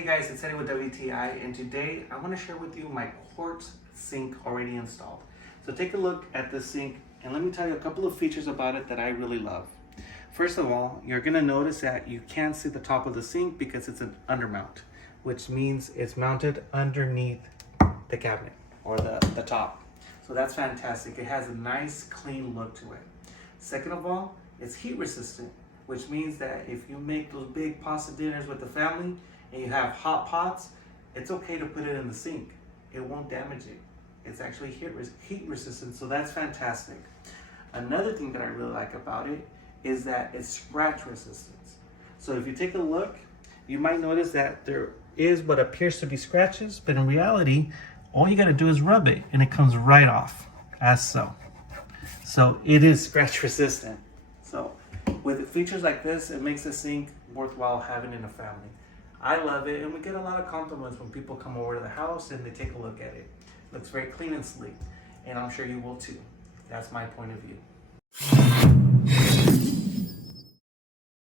Hey guys, it's Eddie with WTI, and today I want to share with you my Quartz sink already installed. So take a look at the sink and let me tell you a couple of features about it that I really love. First of all, you're going to notice that you can't see the top of the sink because it's an undermount, which means it's mounted underneath the cabinet or the top. So that's fantastic. It has a nice clean look to it. Second of all, it's heat resistant, which means that if you make those big pasta dinners with the family and you have hot pots, it's okay to put it in the sink. It won't damage it. It's actually heat resistant, so that's fantastic. Another thing that I really like about it is that it's scratch resistant. So if you take a look, you might notice that there is what appears to be scratches, but in reality, all you gotta do is rub it and it comes right off, as so. So it is scratch resistant. So with features like this, it makes the sink worthwhile having in a family. I love it, and we get a lot of compliments when people come over to the house and they take a look at it. It looks very clean and sleek, and I'm sure you will too. That's my point of view.